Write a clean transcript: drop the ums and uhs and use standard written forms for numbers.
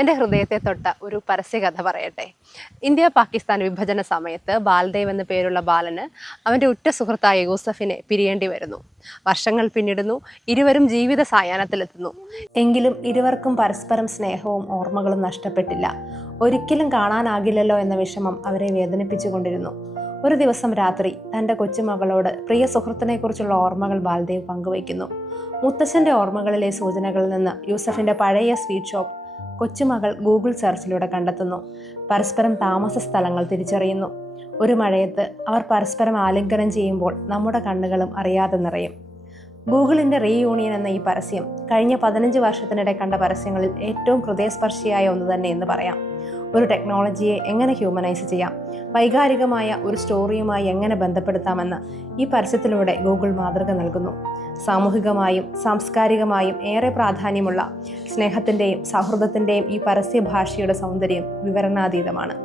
എൻ്റെ ഹൃദയത്തെ തൊട്ട ഒരു പരസ്യകഥ പറയട്ടെ. ഇന്ത്യ പാകിസ്ഥാൻ വിഭജന സമയത്ത് ബാൽദേവ് എന്ന പേരുള്ള ബാലന് അവൻ്റെ ഉറ്റ സുഹൃത്തായ യൂസഫിനെ പിരിയേണ്ടി വരുന്നു. വർഷങ്ങൾ പിന്നിടുന്നു, ഇരുവരും ജീവിത സായാഹ്നത്തിലെത്തുന്നു. എങ്കിലും ഇരുവർക്കും പരസ്പരം സ്നേഹവും ഓർമ്മകളും നഷ്ടപ്പെട്ടില്ല. ഒരിക്കലും കാണാനാകില്ലല്ലോ എന്ന വിഷമം അവരെ വേദനിപ്പിച്ചുകൊണ്ടിരുന്നു. ഒരു ദിവസം രാത്രി തൻ്റെ കൊച്ചുമകളോട് പ്രിയ സുഹൃത്തിനെക്കുറിച്ചുള്ള ഓർമ്മകൾ ബാൽദേവ് പങ്കുവയ്ക്കുന്നു. മുത്തച്ഛൻ്റെ ഓർമ്മകളിലെ സൂചനകളിൽ നിന്ന് യൂസഫിൻ്റെ പഴയ സ്വീറ്റ് ഷോപ്പ് കൊച്ചുമകൾ ഗൂഗിൾ സെർച്ചിലൂടെ കണ്ടെത്തുന്നു. പരസ്പരം താമസ സ്ഥലങ്ങൾ തിരിച്ചറിയുന്നു. ഒരു മഴയത്ത് അവർ പരസ്പരം ആലിംഗനം ചെയ്യുമ്പോൾ നമ്മുടെ കണ്ണുകളും അറിയാതെ നിറയും. ഗൂഗിളിൻ്റെ റീയൂണിയൻ എന്ന ഈ പരസ്യം കഴിഞ്ഞ 15 വർഷത്തിനിടെ കണ്ട പരസ്യങ്ങളിൽ ഏറ്റവും ഹൃദയസ്പർശിയായ ഒന്ന് തന്നെ എന്ന് പറയാം. ഒരു ടെക്നോളജിയെ എങ്ങനെ ഹ്യൂമനൈസ് ചെയ്യാം, വൈകാരികമായ ഒരു സ്റ്റോറിയുമായി എങ്ങനെ ബന്ധപ്പെടുത്താമെന്ന് ഈ പരസ്യത്തിലൂടെ ഗൂഗിൾ മാതൃക നൽകുന്നു. സാമൂഹികമായും സാംസ്കാരികമായും ഏറെ പ്രാധാന്യമുള്ള സ്നേഹത്തിൻ്റെയും സൗഹൃദത്തിൻ്റെയും ഈ പരസ്യ ഭാഷയുടെ സൗന്ദര്യം വിവരണാതീതമാണ്.